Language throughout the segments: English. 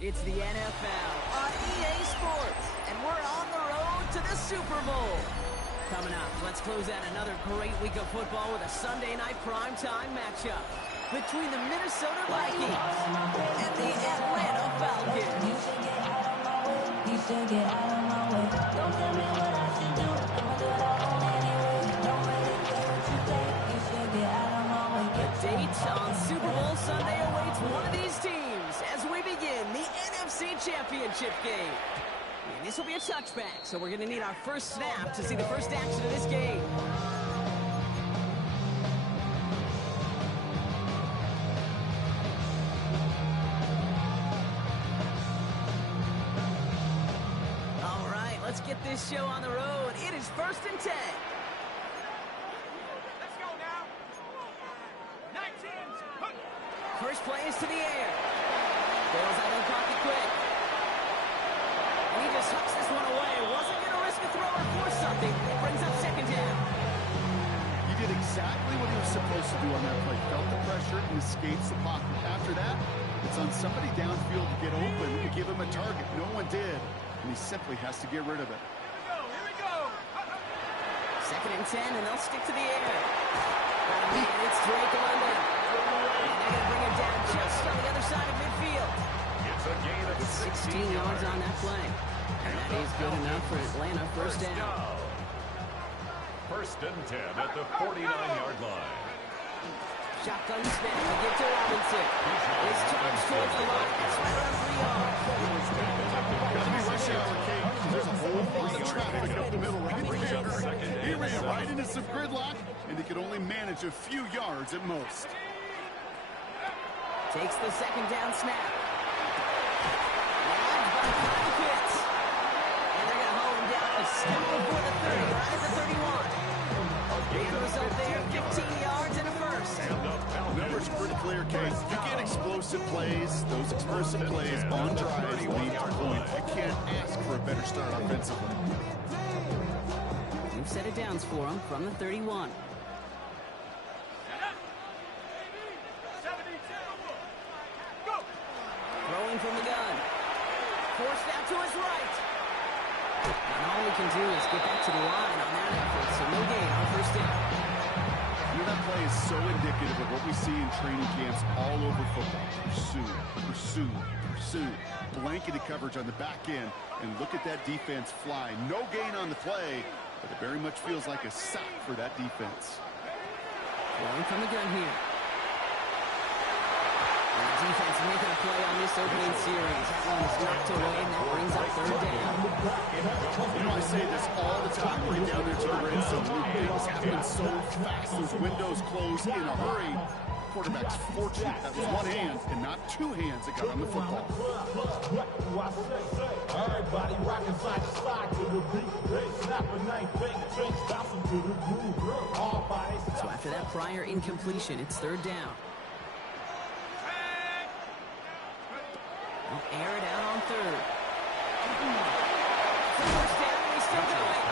It's the NFL on EA Sports, and we're on the road to the Super Bowl. Coming up, let's close out another great week of football with a Sunday night primetime matchup between the Minnesota Vikings and the Atlanta Falcons. You should get out of my way. You should get out of my way. Don't tell me what I should do. I'ma do it all own anyway. Don't really care what you think. You should get out of my way. The date on Super Bowl Sunday awaits one of these teams as we begin the NFC Championship game. And this will be a touchback, so we're going to need our first snap to see the first action of this game. All right, let's get this show on the road. It is 1st and 10. Let's go now. 19's. First play is to the air. Bails out of the pocket quick. And he just hucks this one away. Wasn't going to risk a throw or force something. It brings up 2nd down. He did exactly what he was supposed to do on that play. Felt the pressure and escapes the pocket. After that, it's on somebody downfield to get open to give him a target. No one did, and he simply has to get rid of it. Here we go. 2nd and 10, and they'll stick to the air. And it's Drake London. And they're going to bring him down just on the other side of midfield. It's a gain of 16 yards on that play. And that is good enough for Atlanta. First down. 1st and 10 at the 49-yard line. Shotgun snap to get to Robinson. His charge towards the line. That's right around 3 yards. Rush hour, Kate. There's a whole lot of traffic up the middle right there. He ran right into some gridlock, and he could only manage a few yards at most. Takes the 2nd down snap. Lodged by the Falcons. And they're going to haul him down a step before the 30, right at the 31. And the result there, 15 yards and a first. Numbers pretty clear, Kate. You get explosive plays. Those explosive plays on drives lead to points. You can't ask for a better start offensively. 2 set of downs for him from the 31. Throwing from the gun. Forced out to his right. And all we can do is get back to the line on that effort. So no gain on 1st down. You know, that play is so indicative of what we see in training camps all over football. Pursue, pursue, pursue. Blanketed coverage on the back end. And look at that defense fly. No gain on the play, but it very much feels like a sack for that defense. Throwing from the gun here. And the defense making a play on this opening series. That one is knocked away, and that brings up 3rd down. You know, I say this all the time when we get down there to the red zone. Things happen so fast. Those windows close in a hurry. Quarterback's fortunate that was one hand and not 2 hands that got on the football. Everybody rockin' side to side to the beat. They snapping 9 fingers, straight bouncing to the groove. All bodies. So after that prior incompletion, it's 3rd down. They'll air it out on 3rd. First down, and he's still going.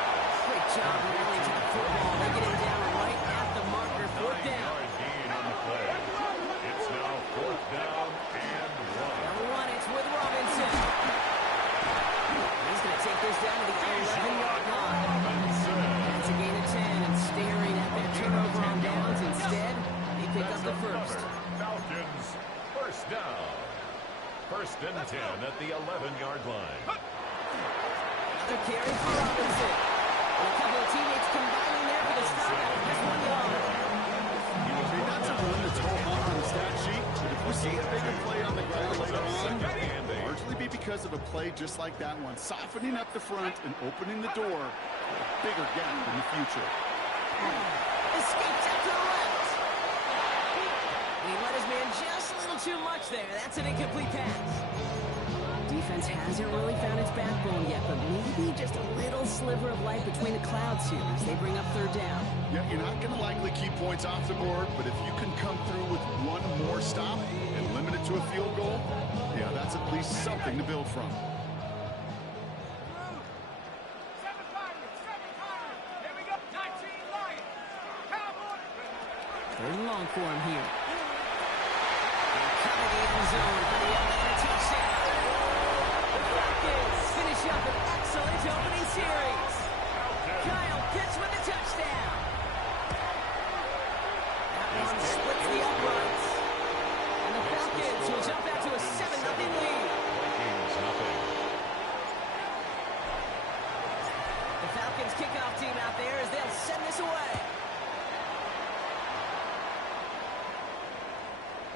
Great job rallying to the football. They get him down right at the marker. 4th down. Gain on the play. It's now 4th down and 1. Number 1, it's with Robinson. He's going to take this down to the 11-yard line. That's a gain of 10, and staring at that turnover on downs. Instead, they pick up the first. Falcons, 1st down. 1st and 10 at the 11-yard line. Another carry for Robinson. And a couple of teammates combining there for the stop out. Just 1 yard. That's a run that's all hung on the stat sheet, but if we see a bigger play on the ground later on, it'll largely be because of a play just like that one, softening up the front and opening the door for a bigger gap in the future. Escapes out to the left. He let his man just a little too much there. That's an incomplete pass. Defense hasn't really found its backbone yet, but maybe just a little sliver of light between the clouds here as they bring up 3rd down. Yeah, you're not going to likely keep points off the board, but if you can come through with one more stop and limit it to a field goal, yeah, that's at least something to build from. 7 Here we go. 19 Lions. Cowboys. 3rd and long for him here. And coming in the end zone for the Atlanta touchdown. Falcons finish up an excellent opening series. Kyle Pitts with a touchdown. That one splits the uprights. And the Falcons will jump out to a 7-0 lead. The Falcons kickoff team out there as they'll send this away.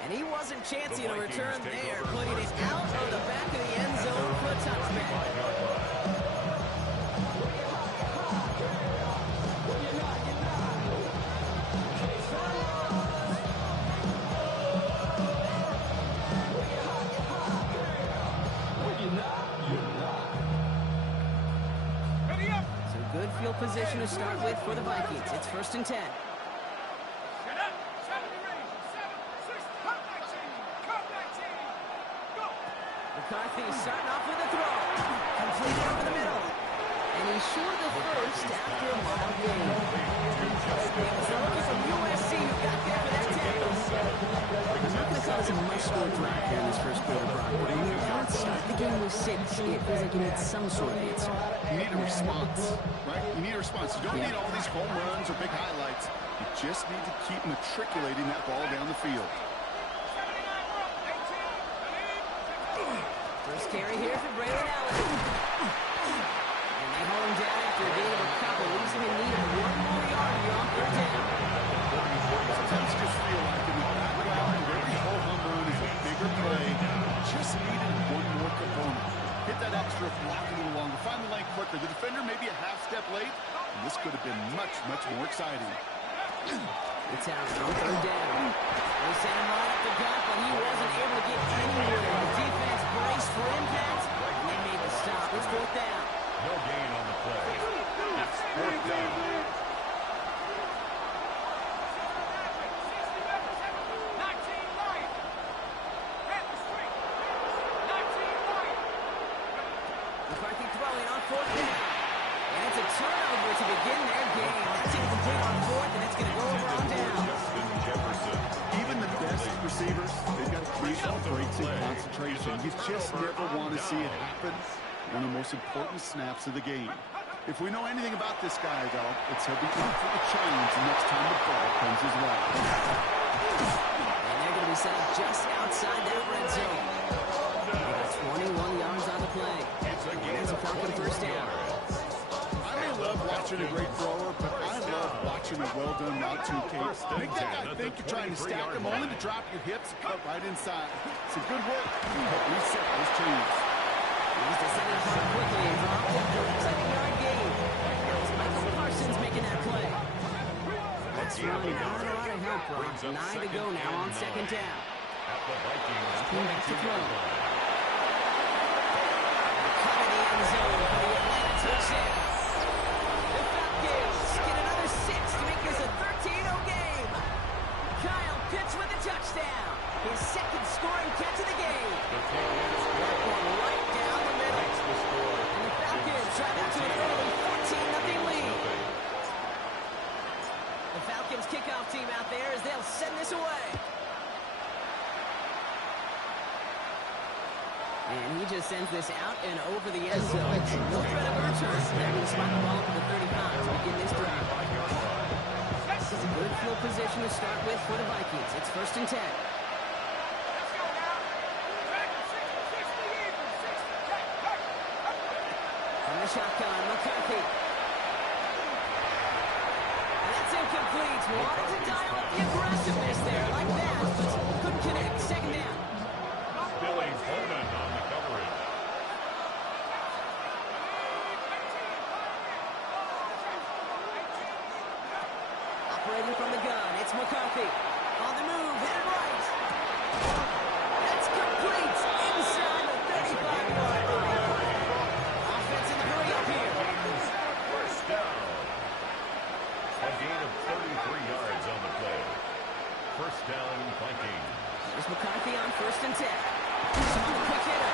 And he wasn't chancing a return there, putting it out of the back of the end zone for a touchdown. So good field position to start with for the Vikings. It's 1st and 10. McCarthy starting off with a throw. Completed over the middle. And he's short of the first after a long game. It's the rookie from USC who got there for that tackle. I'm not going to call this a must-score drive here in this first quarter, Brock. But when you can't start the game with 6, it feels like you need some sort of answer. You need a response, right? You need a response. You don't need all these home runs or big highlights. You just need to keep matriculating that ball down the field. First carry here for Braylon Allen. And they hold him down after a gain of a couple, leaves him in need of 1 more yard here on 3rd down. Sometimes you just feel like in the background, every whole home run is a bigger play. Just needed 1 more component. Hit that extra, block a little longer, find the lane quicker. The defender maybe a half step late, and this could have been much, much more exciting. It's out on 3rd down. They sent him right up the gut, but he wasn't able to get anywhere. The defense braced for impact, and they made the stop. It's 4th down. No gain on the play. It's 4th down. McCarthy throwing on 4th down. And it's a turnover to begin their game. That's incomplete on 4th, and it's going to go over on down. Even the best receivers, they've got to keep breaks in concentration. You just never want to see it happen on the most important snaps of the game. If we know anything about this guy, though, it's he'll be up for the challenge the next time the ball comes his way. And they're going to be set up just outside that red zone. They got 21 yards on the play. And it's a Falcon 1st down. I may love watching a great thrower, but I love watching a well-done route to case. Make that guy think you're trying to stack them only to drop your hips and cut right inside. It's a good work. Help reset those chains. He's descending hard quickly and dropped it for a 7-yard gain. It's Michael Parsons making that play. That's really not a lot of help, Brock. 9 to go now on 2nd down. At the Vikings, Back to throw. Cut in the end zone for the Atlanta touchdown. The Falcons get another 6 to make this a 13-0 game. Kyle Pitts with a touchdown. His 2nd scoring catch of the game. That one right down the middle. And the Falcons drive out to an early 14-0 lead. The Falcons kickoff team out there as they'll send this away. And he just sends this out and over the end zone. No threat of a return. They're going to spot the ball to the 35 to begin this drive. This is a good field position to start with for the Vikings. It's 1st and 10. From the shotgun, McCarthy. And that's incomplete. Wanted to dial up the aggressiveness there like that, but couldn't connect. 2nd down. Billy Holman on the coverage. Operating from the gun, it's McCarthy. On the move, headed right. That's complete. Inside the 35-yard line. Offense in the hurry up here. 1st down. A gain of 33 yards on the play. 1st down, Vikings. Here's McCarthy on 1st and 10. He's on the quick hitter.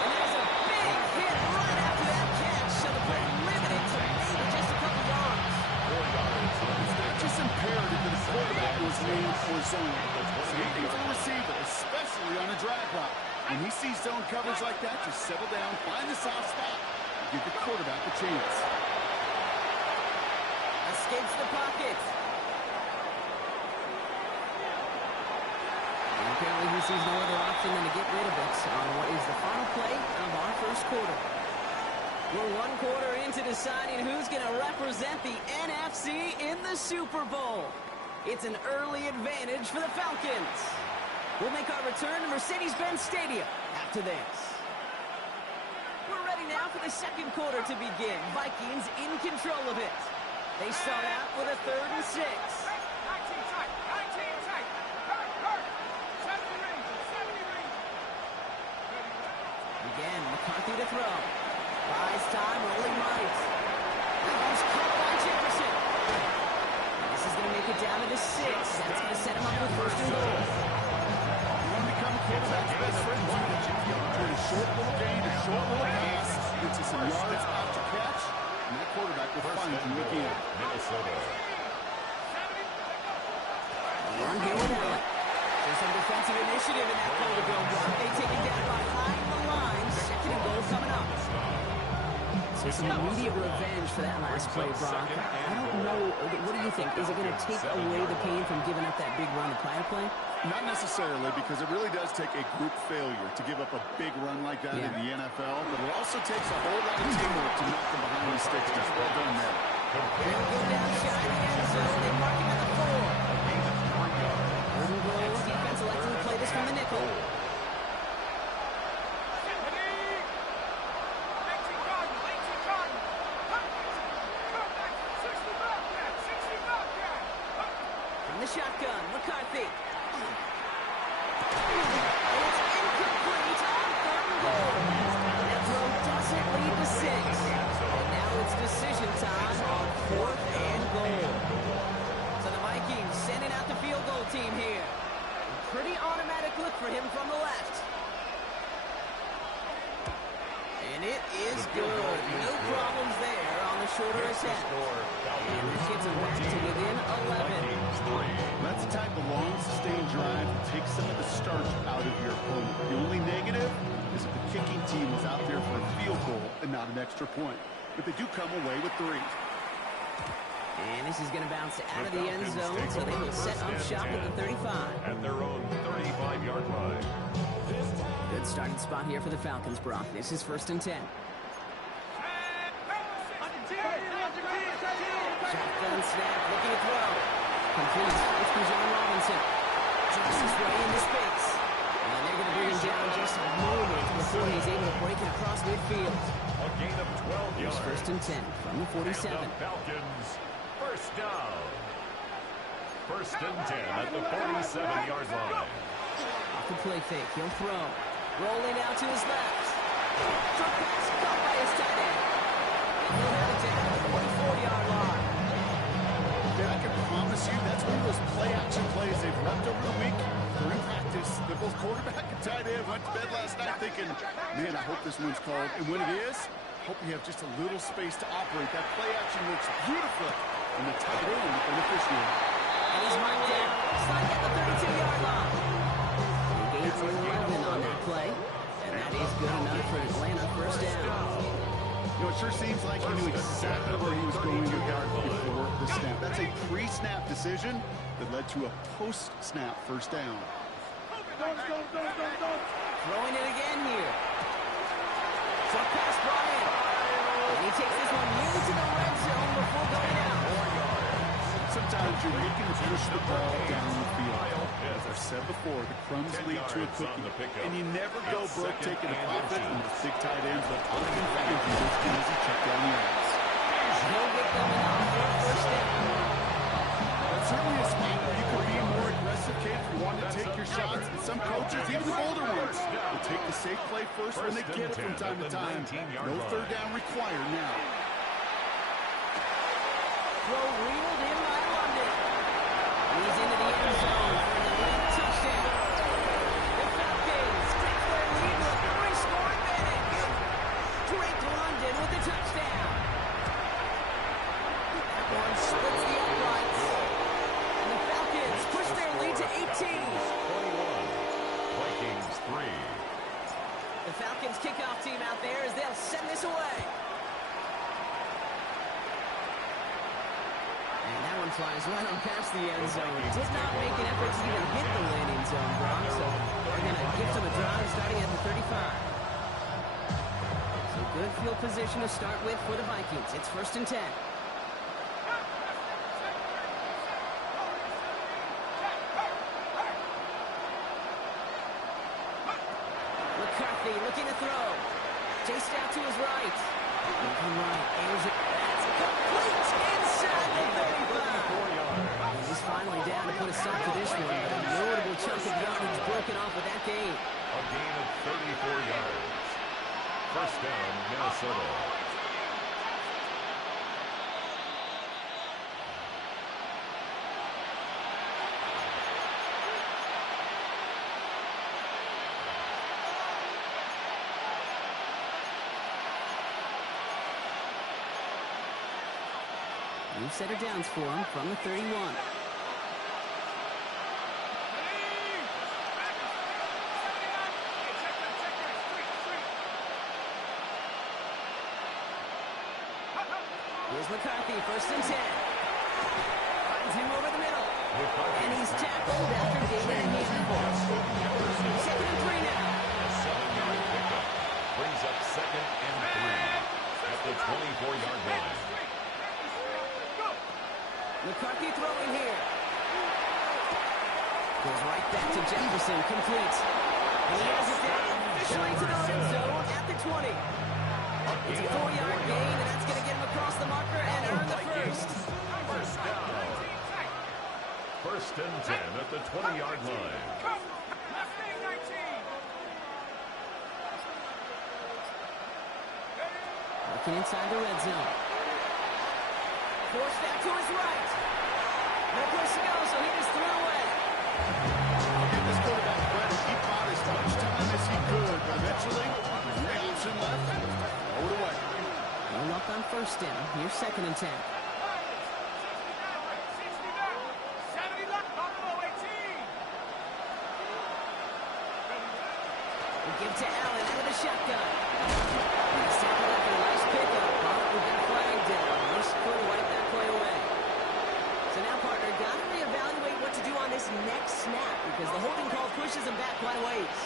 And there's a big hit right after that catch. So the play limited to maybe just a couple yards. 4 yards. It's not just imperative that the quarterback was named for zone. Same thing for the receiver, especially on a drag route. When he sees zone coverage like that, just settle down, find the soft spot, give the quarterback a chance. Escapes the pocket. And apparently he sees no other option than to get rid of it on what is the final play of our first quarter. We're one quarter into deciding who's going to represent the NFC in the Super Bowl. It's an early advantage for the Falcons. We'll make our return to Mercedes-Benz Stadium after this. We're ready now for the second quarter to begin. Vikings in control of it. They start out with a 3rd and 6. Again, McCarthy to throw. Buys time, rolling right. He's caught by Jefferson. This is going to make it down to the 6. That's going to set him up with 1st and goal. You want to become a quarterback's best friend, too. Turn a short little gain, a short little pass into some yards after catch, and that quarterback will find you again. Minnesota. Run here with Allen. There's some defensive initiative in that goal to go block. They take it down behind the line. 2nd and goal coming up. So some immediate revenge for that last play, Brock. I don't know. What do you think? Is it going to take away the pain from giving up that big run the prior play? Not necessarily, because it really does take a group failure to give up a big run like that in the NFL, but it also takes a whole lot of teamwork to knock them behind the sticks. Just well done there. They'll go down shy of the end zone. They mark him at the 4. Little goal. Defense electing to play this from the nickel. From the shotgun, McCarthy. It's incomplete on 3rd and goal. That throw doesn't lead to 6. And now it's decision time on 4th and goal. So the Vikings sending out the field goal team here. A pretty automatic look for him from the left. And it is good. No problems there on the shorter attempt. And this gets him back to within 11. That's the type of long, sustained drive that takes some of the starch out of your opponent. The only negative is if the kicking team is out there for a field goal and not an extra point. But they do come away with 3. And this is going to bounce out of the end zone, so they will set up shop at the 35. At their own 35-yard line. Good starting spot here for the Falcons, Brock. This is 1st and 10. Shotgun snap, looking to throw. Complete. It's Bijan Robinson. Drops his way into space. And they're going to bring him down just a moment before he's able to break it across midfield. A gain of 12 Here's yards. 1st and 10 from the 47. And the Falcons, 1st down. 1st and 10 at the 47-yard line. Off the play fake, he'll throw. Rolling out to his left. Short pass caught by his tight end. And he'll have it down at the 44-yard line. I can promise you that's one of those play-action plays they've left over the week during practice. That both quarterback and tight end went to bed last night thinking, man, I hope this one's called. And when it is, hope you have just a little space to operate. That play-action works beautifully. And the tight end, the beneficiary. And he's marked down. Slide at the 32-yard line. He gains 11 on that play. And that is good enough for Atlanta 1st down. You know, it sure seems like he knew exactly where he was going to go before the snap. That's a pre-snap decision that led to a post-snap 1st down. Throwing it again here. Short pass brought in. And he takes this one nearly to the red zone before going out. Sometimes you're looking to push the ball down the field. As I've said before, the crumbs lead to a cookie. And you never go broke taking a profit when the big tight ends will often find you those easy check down yards. He'll get them enough for a 1st down. That's certainly a spot where you can be more aggressive, kid, if you want to take your shots. And some coaches, even the bolder ones, will take the safe play first when they get it from time to time. No 3rd down required now. Throw reeled in by London. He's into the end zone for an Atlanta touchdown. The Falcons take their lead with a 3-score advantage. Drake London with the touchdown. That one splits the uprights. And the Falcons push their lead to 18. 21. Vikings 3. the end zone. Did not make an effort to even hit the landing zone, Brock. So they're going to gift him a drive starting at the 35. So good field position to start with for the Vikings. It's 1st and 10. McCarthy looking to throw. Chased out to his right. Looking right. Airs it. That's complete inside the 35. He's finally down to put a stop to this one. But a notable chunk of yardage broken off with that gain. A gain of 34 yards. 1st down, Minnesota. New set of downs for him from the 31. Here's McCarthy, 1st and 10. Finds him over the middle. And he's tackled after gaining a handful. 2nd and 3 now. A 7-yard pickup brings up 2nd and 3 at the 24-yard line. McCarthy throwing here. Goes right back to Jefferson, complete. And he has it down officially to the red zone at the 20. It's a 4-yard gain, and that's going to get him across the marker and earn the first. 1st down. 1st and 10 at the 20-yard line. Looking inside the red zone. Forced back to his right. No place to go, so he just threw it away. I'll give this quarterback credit. He bought as much time as he could, but eventually, the option left, throw it away. No luck on 1st down. Here's 2nd and 10. We'll give to Allen out of the shotgun. He's tackled after a nice pickup. We've got a flag down. This could wipe that play away. So now, partner, got to reevaluate what to do on this next snap because the holding call pushes him back quite a ways.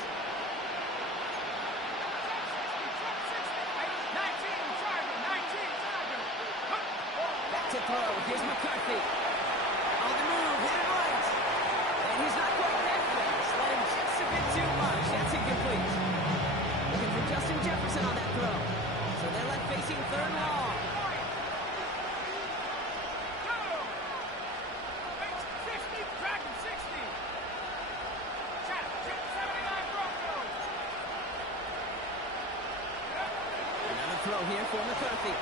Back to throw. Here's McCarthy. On the move, hit it right. And he's not quite that fast. Let him just a bit too much. That's incomplete. Looking for Justin Jefferson on that throw. So they're left facing 3rd and long. Another throw here for McCarthy.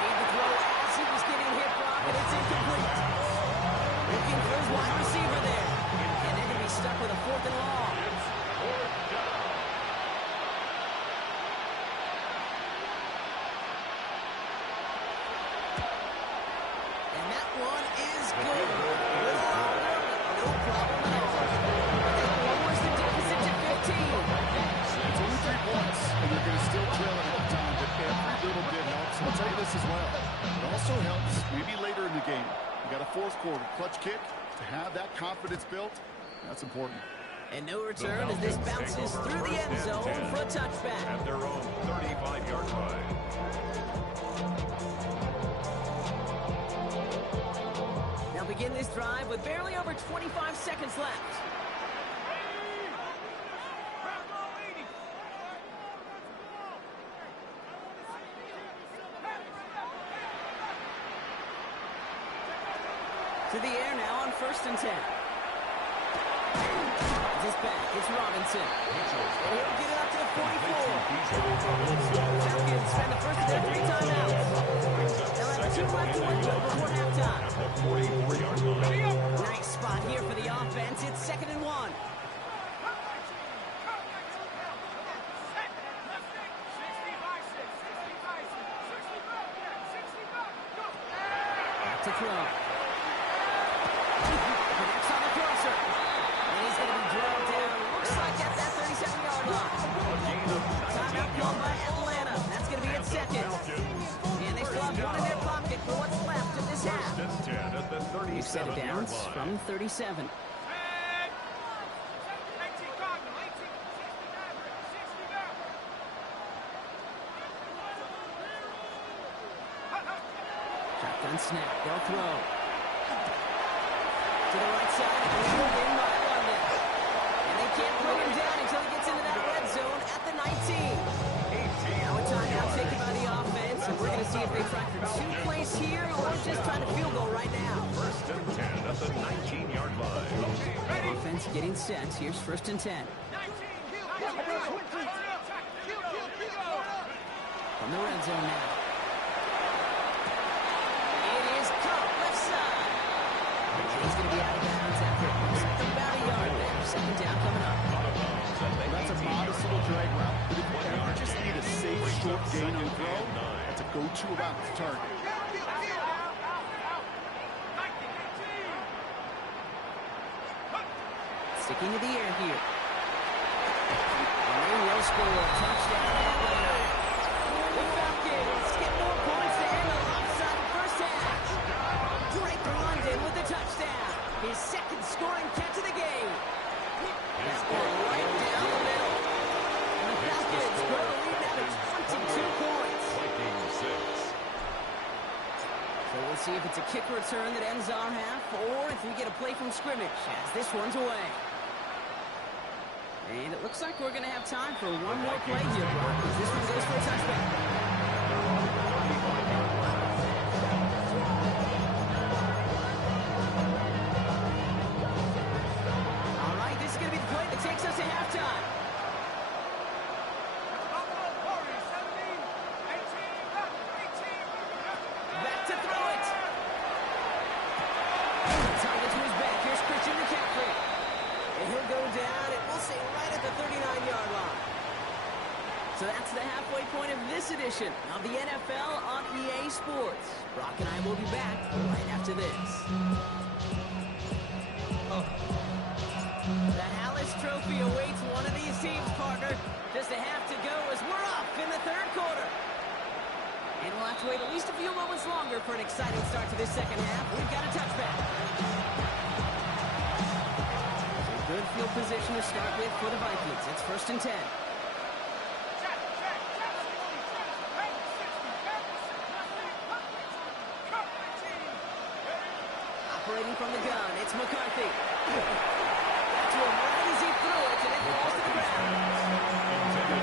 Made the throw as he was getting hit, Brock, and it's incomplete. Looking for his wide receiver there. And they're going to be stuck with a 4th and long. It's 4th down. And that one is good. A little longer, no problem at all. They almost a deficit to 15. It's only 3 points, and they're going to still trail it at the time, but every little bit helps. And I'll tell you this as well. It also helps maybe later in the game. You got a 4th quarter clutch kick. To have that confidence built, that's important. And no return as this bounces through the end zone for a touchback. At their own 35-yard line. They'll begin this drive with barely over 25 seconds left. To the air now on 1st and 10. This back, it's Robinson. And he'll get it up to the 44. Falcons spend the first of their 3 timeouts. They'll have 2 left to work with before halftime. Nice spot here for the offense. It's 2nd and 1. Back to throw. Connects on the crosser. And he's going to be dragged down. Looks like at that 37-yard line. Timeout called by Atlanta. That's going to be at 2nd. And they still have 1 in their pocket for what's left of this half. 1st and 10 at the yards from 37. Shotgun snap. They'll throw. To the right side. Pulled in by London. And they can't bring him down until he gets into that red zone at the 19. Now a timeout taken by the offense. And we're going to see if they try for 2 plays here or just try to field goal right now. First and 10 at the 19-yard line. Offense getting set. Here's first and 10. From the red zone now. It is caught left side. He's going to be out of bounds after it looks like about a yard there. Second down coming up. Well, that's a modest little drag route. But if you ever just need a safe, short gain on throw, that's a go-to about the target. Sticking to the air here. And they will score a touchdown Atlanta. The Falcons get more points to end the lopsided first half. Drake London with the touchdown. His second scoring catch of the game. That one right down the middle. And the Falcons grow the lead now to 22 points. So we'll see if it's a kick return that ends our half or if we get a play from scrimmage as this one's away. And it looks like we're going to have time for one more play here, Brock, as this one goes for a touchback. All right, this is going to be the play that takes us to halftime. Back to throw it. Target to his back. Here's Christian McCaffrey. And he'll go down, and we'll say right at the 39-yard line. So that's the halfway point of this edition of the NFL on EA Sports. Brock and I will be back right after this. The Hallis Trophy awaits one of these teams, partner. Just a half to go as we're off in the third quarter. And we'll have to wait at least a few moments longer for an exciting start to this second half. We've got a touchback. Good field position to start with for the Vikings. It's first and 10. Operating from the gun, it's McCarthy. To him right as he threw it, and it falls to the ground.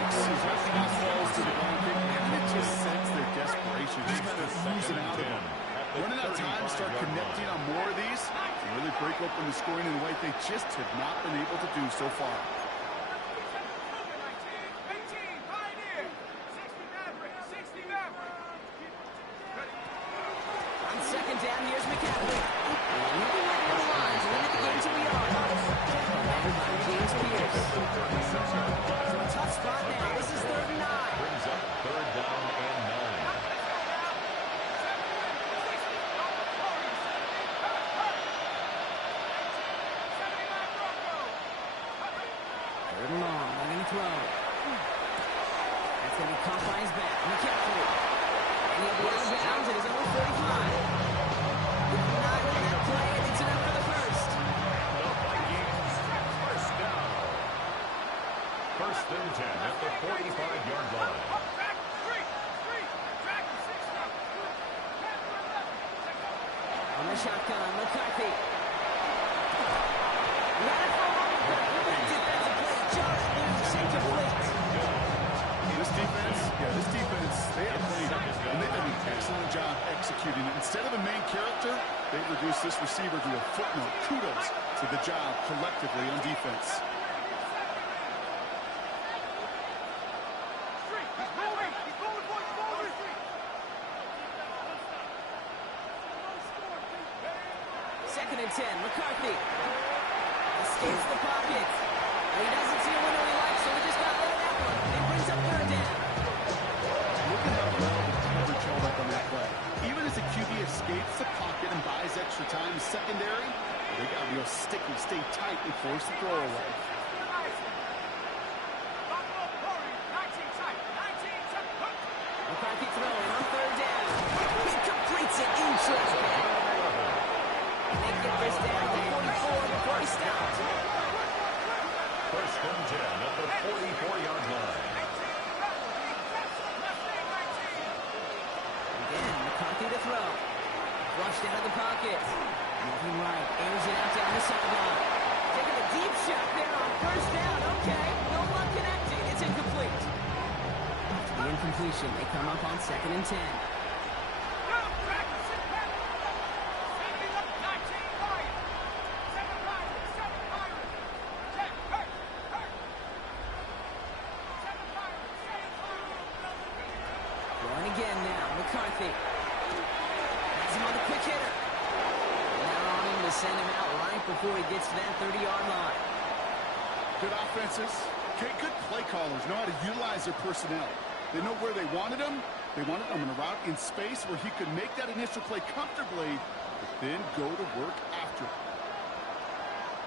Falls to the ground, and it just sends their desperation, just kind of oozing out of them. Running out of time, start connecting on more of these, and really break open the scoring in a way they just have not been able to do so far. On second down, here's McCaffrey. And he'll be right on the line to limit the game to a yard. Commanded by James Pierce. So a tough spot now. This is 3rd and 9. Brings up 3rd down and 9. Third and long. They're going to throw. That's going to be caught by his back. McCaffrey. And he'll be out of bounds at his own 45. Not on that play, and it's enough for the first. The Vikings, first down. First and 10 at the 45-yard line. On the shotgun, McCarthy. Got it from that defensive play. Jarrett loose, incomplete. This defense, they have played, and they've done an excellent job executing it. Instead of a main character, they've reduced this receiver to a footnote. Kudos to the job collectively on defense. Second and 10, McCarthy. Escapes the pocket. And he doesn't see a window he likes, so he just got rid of that one. And brings up 3rd down. Look at how well the coverage held up on that play. Even as the QB escapes the pocket and buys extra time in secondary, they got real sticky, stay tight, and force the throw away. McCarthy throwing on 3rd down. He completes it in traffic. And they get this down to 44 before he stopped. First and 10 at the 44-yard line. Again, McCarthy to throw. Flushed out of the pocket. Moving right, airs it out down the sideline. Taking a deep shot there on first down. Okay, no luck connecting. It's incomplete. After the incompletion, they come up on 2nd and 10. Going again now, McCarthy. Has him on the quick hitter. Now on him to send him out right before he gets to that 30-yard line. Good offenses. Okay, good play callers know how to utilize their personnel. They know where they wanted him. They wanted him in a route in space where he could make that initial play comfortably, but then go to work after it.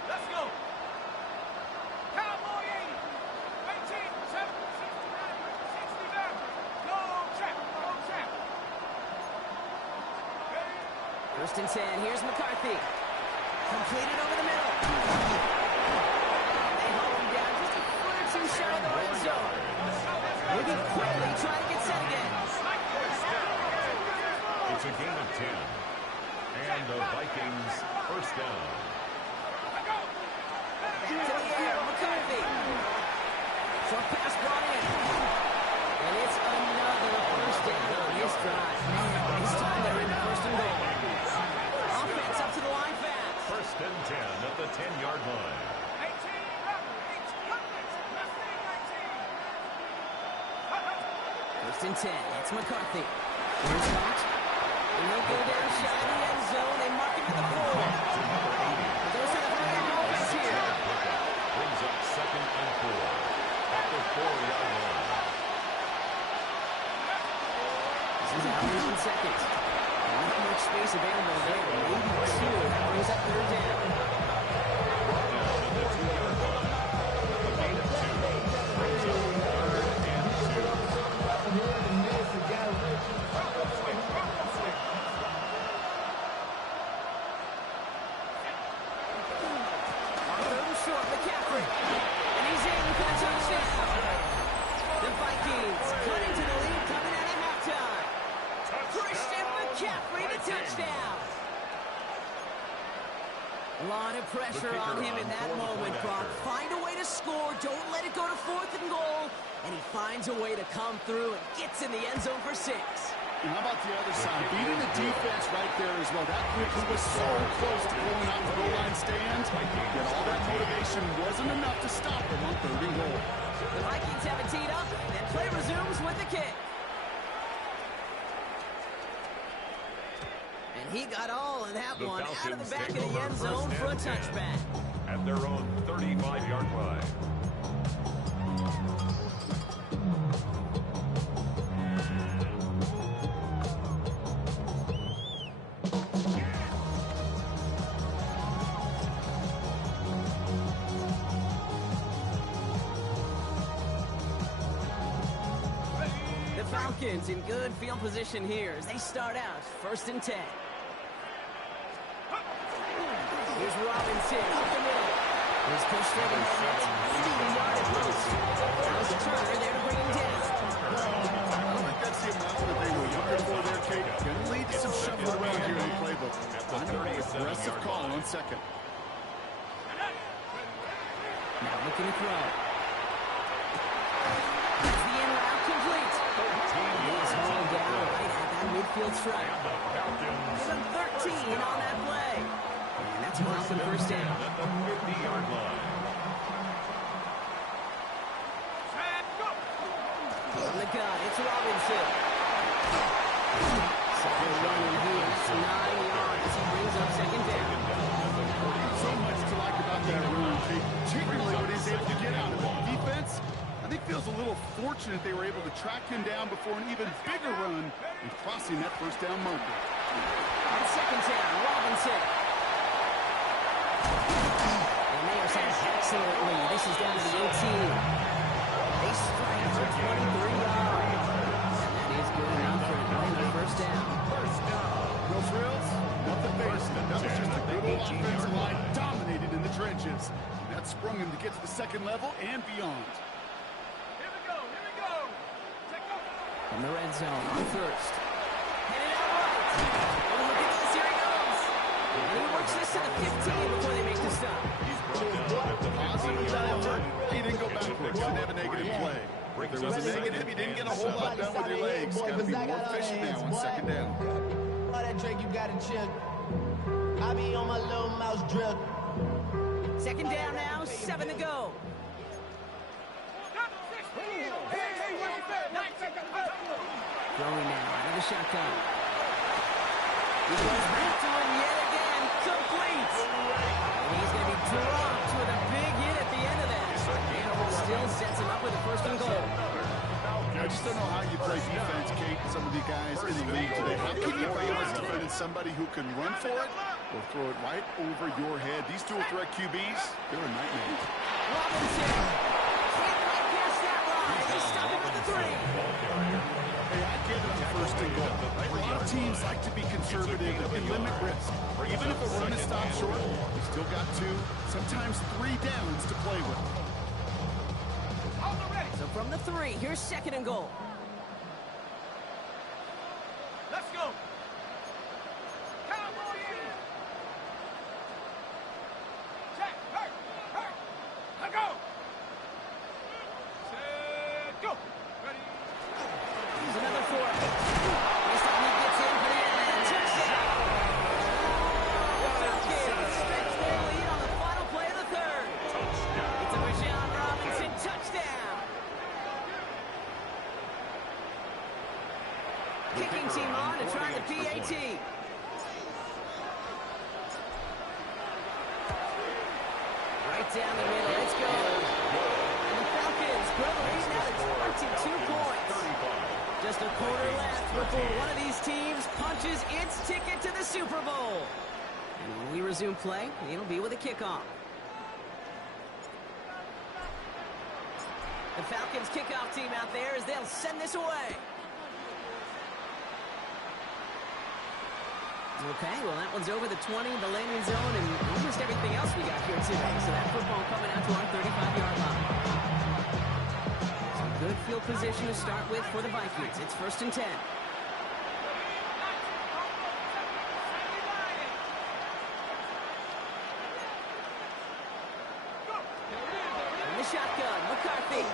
Let's go. Cowboy 80. 18, 7, 69, 69. No trap. No trap. First and 10, here's McCarthy. Completed over the middle. They haul him down just a foot or two short of the red zone. Moving quickly, trying to get set again. It's a gain of 10. And the Vikings first down. Back to the air, McCarthy. Short pass brought in. And it's another first down on his drive. This time they're in first and goal. Offense up to the line fast. First and 10 at the 10-yard line. 18, rubber, 8, couplets, less than 19. First and 10, it's McCarthy. Here's Cox. And he'll go down shy of the end zone. They mark him at the 4. Those are the Hurricane offense here. Brings up 2nd and 4 at the 4-yard line. This is out in seconds. Not much space available there. Maybe 2. That brings up 3rd down. Down at the 2-yard line. A gain of 2. Brings up 3rd and 2. Short, McCaffrey. And he's in for a touchdown. The Vikings cut into the lead coming out of halftime. Christian McCaffrey, the touchdown. A lot of pressure on him in that moment, Brock. Find a way to score. Don't let it go to 4th and goal. And he finds a way to come through and gets in the end zone for 6. And how about the other side? Beating the defense right there as well. That group who was so close to pulling out the goal line stand. Yet all that motivation wasn't enough to stop them on 3rd and goal. The Vikings have it teed up, and play resumes with the kick. And he got all of that one out of the back of the end zone for a touchback. At their own 35-yard line. Falcons in good field position here as they start out 1st and 10. Here's Robinson up the middle. He's pushed in and that's 80-yard at most. There's Turner there to bring him down. I don't think that's the amount that they were looking for there, Kate. Going to lead to some shuffle around here in the playbook. On an aggressive call on 2nd. Now looking to throw. That's the in route complete. He's hauled down right at that midfield stripe. Give him 13 on that play. And that's a Falcon first down. At the 50-yard line. On the gun, it's Robinson. Second running here, 9 yards as he brings up 2nd down. So much to like about that run, Kate. Particularly what he's able to get out of it. Defense, I think, feels a little fortunate they were able to track him down before an even bigger run and crossing that first down marker. On 2nd down, Robinson. And they are set excellently. This is down to the 18. They strike for 23 yards. And that is good enough for Atlanta first down. No frills, Nothing facing him. That was just a good old offensive line dominated in the trenches. And that sprung him to get to the second level and beyond. Here we go. Take off. From the red zone on first. Headed out right. Oh, look at this. Here he goes. And he works this to the 15 before they make the stop. He's brought down at the Positive 15-yard line. He didn't go backwards. Didn't have a negative play. If there was a negative, you didn't get a whole lot done with your legs. Got to be more efficient now on second down. All that Drake, you gotta chill. I be on my little mouse drill. Second down now, 7 to go. Throwing now out of the shotgun. He goes back to him yet again. Complete. And he's going to be dropped with a big hit at the end of that. And still sets him up with a first and goal. I just don't know how you play defense, Kate, some of the guys in the league today. How can you balance defending somebody who can run for it or throw it right over your head? These dual threat QBs, they're a nightmare. Robinson can't quite pass that line. They stop him at the 3. Hey, I get it on first and goal. A lot of teams like to be conservative and limit risk. Even if a run is stopped short, you still got 2, sometimes 3 downs to play with. So from the 3, here's second and goal. Let's go. Cowboy in. Check. Hurt. Let go. Set, go. Ready. Here's another 4. This time he gets in for the end. Touchdown. The Falcons stretch their lead on the final play of the 3rd. It's a Rashawn Robinson touchdown. Kicking team on to try the PAT. Right down the middle. Let's go. And the Falcons grow the lead now to 22 points. Just a quarter left before one of these teams punches its ticket to the Super Bowl. And when we resume play, it'll be with a kickoff. The Falcons kickoff team out there as they'll send this away. Okay, well, that one's over the 20, the landing zone, and almost everything else we got here today. So that football coming out to our 35-yard line. Some good field position to start with for the Vikings. It's 1st and 10. In the shotgun, McCarthy.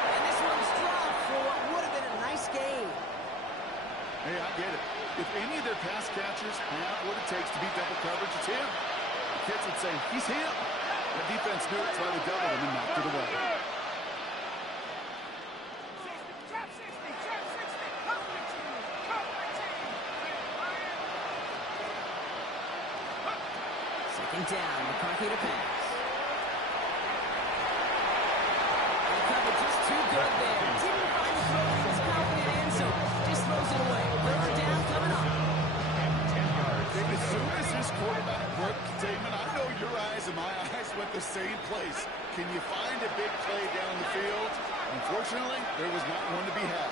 And this one's dropped for what would have been a nice game. Hey, I get it. If any of their pass catchers have what it takes to beat double coverage, it's him. The kids would say, he's him. The defense knew it, so they doubled him and knocked it away. Second down, McCarthy to pass. And cover just too good there. Didn't find the throw he was confident in, so just throws it away. 3rd down coming up. As soon as his quarterback broke containment, I know your eyes and my eyes went the same place. Can you find a big play down the field? Unfortunately, there was not one to be had.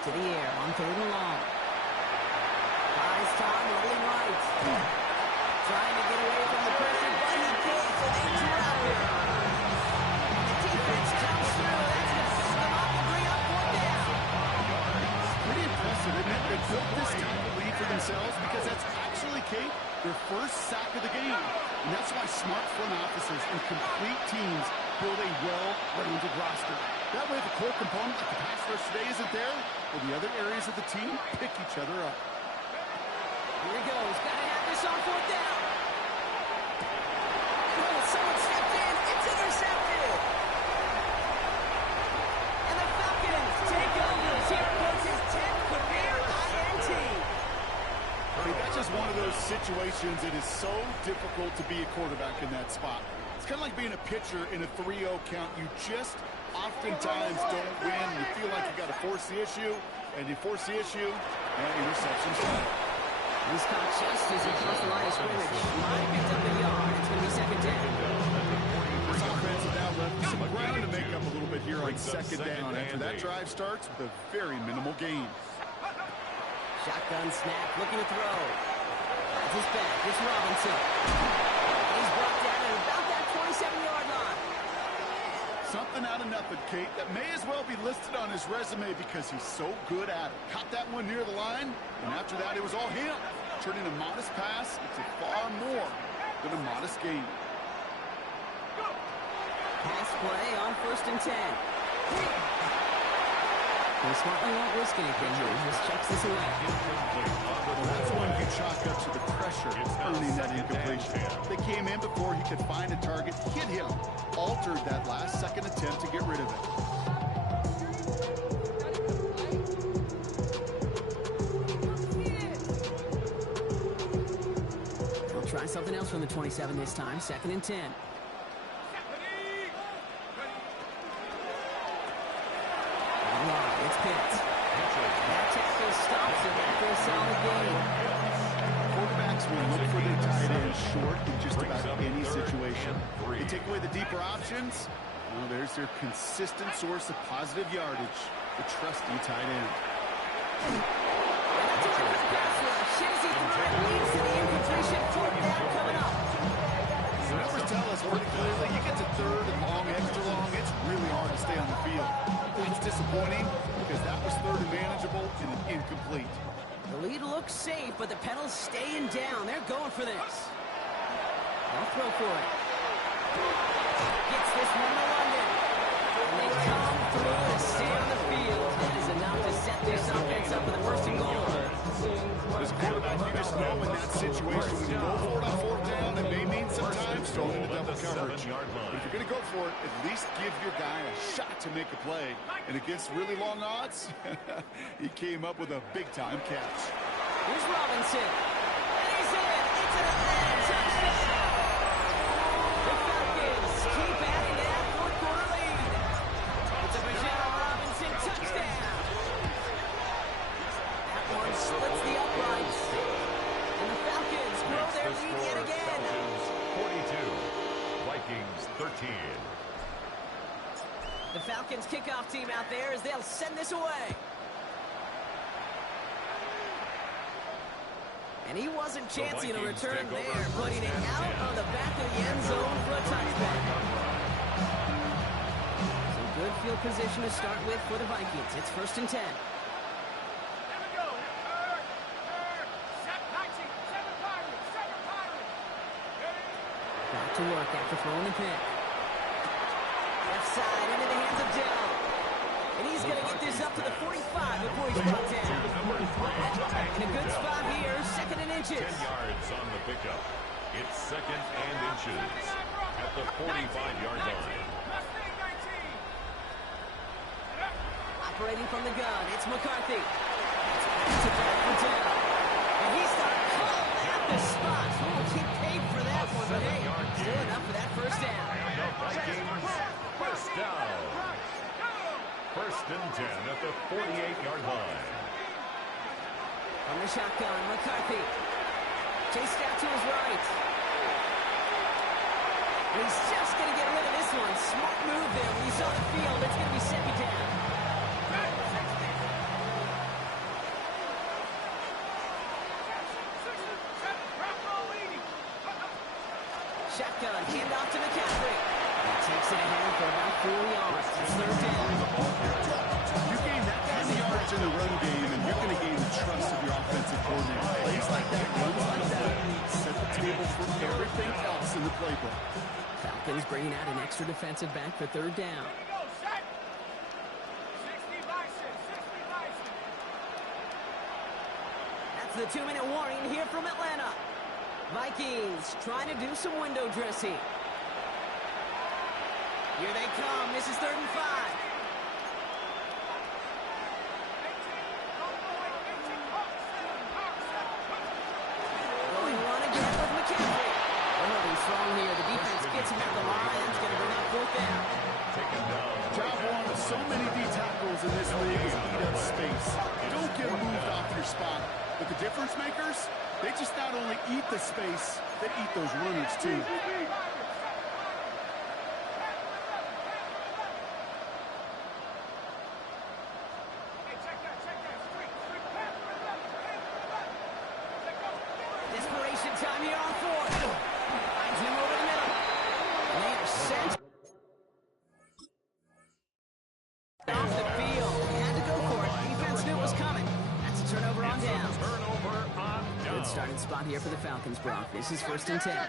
To the air on 3rd and long. Buys time, rolling right. Trying to get away from the pressure, but he can't, so they drop it. The defense comes through. That's going to set them up to bring up 4th down. Pretty impressive, isn't it? They built this type of lead for themselves because that's actually, Kate, their first sack of the game. And that's why smart front offices and complete teams build a well-rounded roster. That way the core component like the pass rush today isn't there, but the other areas of the team pick each other up. Here he goes. Got to have this on 4th down. Oh, someone stepped in. It's intercepted. And the Falcons take over. Here goes his 10th career INT. I mean, that's just one of those situations that is so difficult to be a quarterback in that spot. It's kind of like being a pitcher in a 3-0 count. You just oftentimes don't win. You feel like you got to force the issue, and you force the issue, and interceptions come. He's caught just as he crossed the line of scrimmage. Line picked up a yard. It's going to be 2nd down. This offense has now left some ground to make up a here on second down after that drive starts with a very minimal gain. Shotgun snap, looking to throw. That's his back. It's Robinson. He's brought down at about that 27-yard line. Something out of nothing, Kate, that may as well be listed on his resume because he's so good at it. Caught that one near the line, and after that it was all him. Turning a modest pass into far more than a modest gain. Pass play on 1st and 10. They smartly won't risk anything here. He just checks this away. Well, that's one you chalk up to the pressure earning that incompletion. They came in before he could find a target, hit him, altered that last-second attempt to get rid of it. They'll try something else from the 27 this time. 2nd and 10. It's Pitts. That tackle stops it after a solid gain. Quarterbacks will look for their tight end short in just about any situation. They take away the deeper options. Well, there's their consistent source of positive yardage, the trusty tight end. And that's a terrific pass rush. Shazy through it leads to the incompletion. 4th down coming up. The numbers tell us pretty clearly, you get to 3rd and long, extra long, it's really hard to stay on the field. It's disappointing because that was 3rd and manageable and an incomplete. The lead looks safe, but the pedal's staying down. They're going for this. They'll throw for it. Gets this one to London. And they come through to stay on the field. That is enough to set this offense up for the 1st and goal. As a quarterback, you just know in that situation, when you go for it on 4th down, it may mean sometimes throwing into double coverage. But if you're going to go for it, at least give your guy a shot to make a play. And against really long odds, he came up with a big-time catch. Here's Robinson. And he's in. It's an end. Touchdown. The Falcons keep adding to that 4th quarter lead. It's a Bijan Robinson touchdown. That one splits the uprights. And the Falcons grow their lead yet again. Falcons 42, Vikings 13. The Falcons kickoff team out there as they'll send this away. And he wasn't chancing a return there, putting it out of the back of the end zone for a touchdown. Some good field position to start with for the Vikings. It's 1st and 10. Back to work after throwing the pick. Left side into the hands of Dell. And he's going to get this up to the 45 before he's brought down. In a good spot here, 2nd and inches. 10 yards on the pickup. It's 2nd and inches at the 45-yard line. Operating from the gun, it's McCarthy. It's a back for Dell. And he's starting to call at the spot. We'll keep paid for that one, but hey, still enough for that 1st down. The Vikings, 1st down. 1st and 10 at the 48-yard line. From the shotgun, McCarthy. Chased out to his right. And he's just going to get rid of this one. Smart move there. When he saw the field, it's going to be 2nd down. Shotgun, hand off to McCaffrey. He takes it ahead for about 4 yards. It's 3rd down. You gain that kind of yardage in the run game, and you're going to gain the trust of your offensive coordinator. Plays like that, runs like that, set the table for everything else in the playbook. Falcons bringing out an extra defensive back for 3rd down. That's the 2-minute warning here from Atlanta. Vikings trying to do some window dressing. Here they come. This is 3rd and 5. Going run again with McCaffrey. Early strong here. The defense gets him at the line. That's going to bring up 4th down. Job one of so many D tackles in this league is eat up space. Don't get moved off your spot. But the difference makers, they just not only eat the space, they eat those runners too. starting spot here for the Falcons, Brock. This is 1st and 10. They're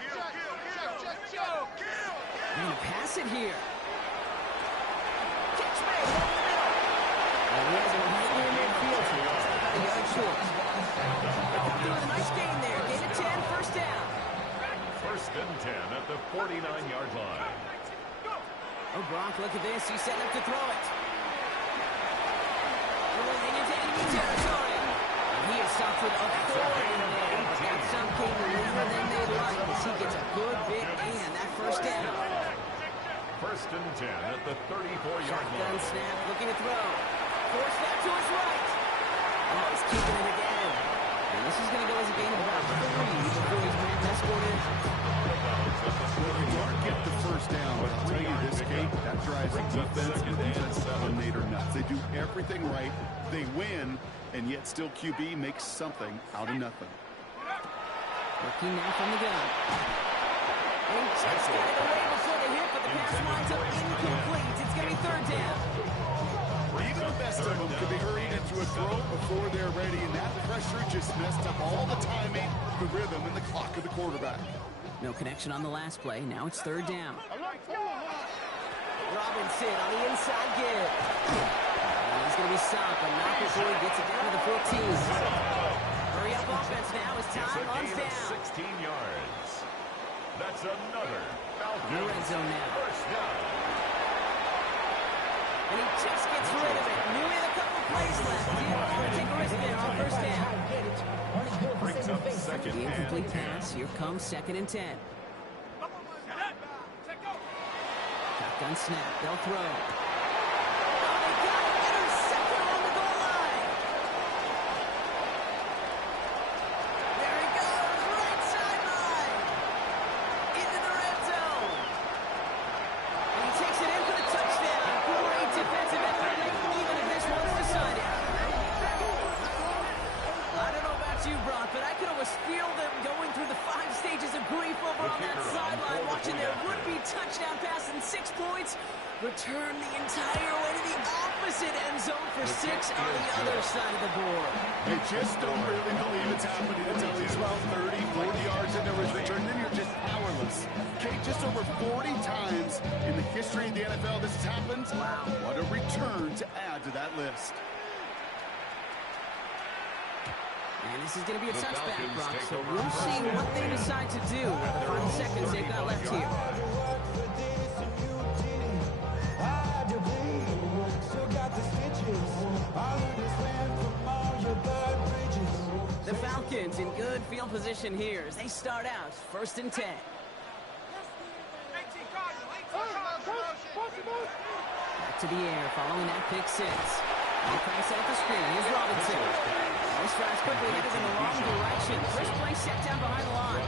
going to pass it here. Catch made over the middle. And he has it right near midfield, so it's about a yard short. They're doing a nice gain there. Gain of 10, 1st down. 1st and 10 at the 49-yard line. Oh, Brock, look at this. He's setting up to throw it. Rolling into enemy territory. He is stopped with authority there, but that some came later than they'd like as he gets a good bit and that 1st down. 1st and 10 at the 34-yard Shotgun line. snap, looking to throw. Force that to his right. Oh, he's keeping it again. And this is going to go as a gain of about 3 before he's ramped that scored in. Well, you don't get the 1st down, but I'll tell you this, Kate, that drives the defense and the defensive coordinator nuts. They do everything right. They win, and yet still QB makes something out of nothing. Working now from the gun. And just got it away before the hit, but the pass winds up incomplete. It's going to be 3rd down. Even the best of them could be hurried into a throw before they're ready, and that pressure just messed up all the timing, the rhythm, and the clock of the quarterback. No connection on the last play. Now it's 3rd down. Robinson on the inside give. And he's going to be stopped, but not before he gets it down to the 14. Hurry up offense now as time runs down. 16 yards. That's another Falcons No red zone now. 1st down. And he just gets rid of it. Knew he had a couple plays left. Didn't want to take a risk there on 1st down. Brings up 2nd The and incomplete 10. pass. Here comes 2nd and 10. Shotgun snap. They'll throw. Oh, they got it. Intercepted on the goal line. There he goes. Right sideline. Into the red zone. And he takes it in for the touchdown. Great defensive effort, even if this one's decided. I don't know about you, Brock, but I could almost feel them going through the 5 stages of grief over on that sideline, watching their would-be touchdown pass in 6 points return the entire way to the opposite end zone for 6 on the other side of the board. You just don't really believe it's happening until he's about 30, 40 yards into his return. Then you're just powerless. Kate, just over 40 times in the history of the NFL this has happened. Wow. What a return to add to that list. And this is going to be a The touchback, Falcons Brock, take so over we'll see 1st and what they 10. decide to do with the final seconds they've got left here. The Falcons in good field position here as they start out 1st and 10. Back to the air following that pick 6. They pass out the screen. Here's Robinson. This drive's quickly headed in the wrong direction. First play set down behind the line.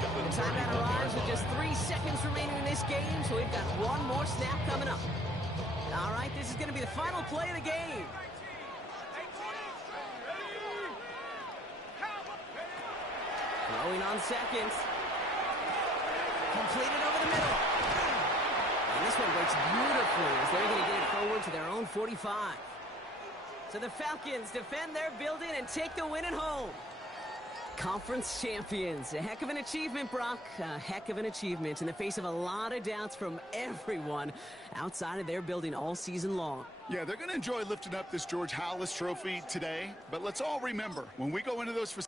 The timeout arrives with just 3 seconds remaining in this game, so we've got one more snap coming up. All right, this is going to be the final play of the game. Throwing on seconds. Completed over the middle. And this one breaks beautifully as they're going to get it forward to their own 45. So the Falcons defend their building and take the win at home. Conference champions. A heck of an achievement, Brock. A heck of an achievement in the face of a lot of doubts from everyone outside of their building all season long. Yeah, they're going to enjoy lifting up this George Halas trophy today, but let's all remember, when we go into those facilities,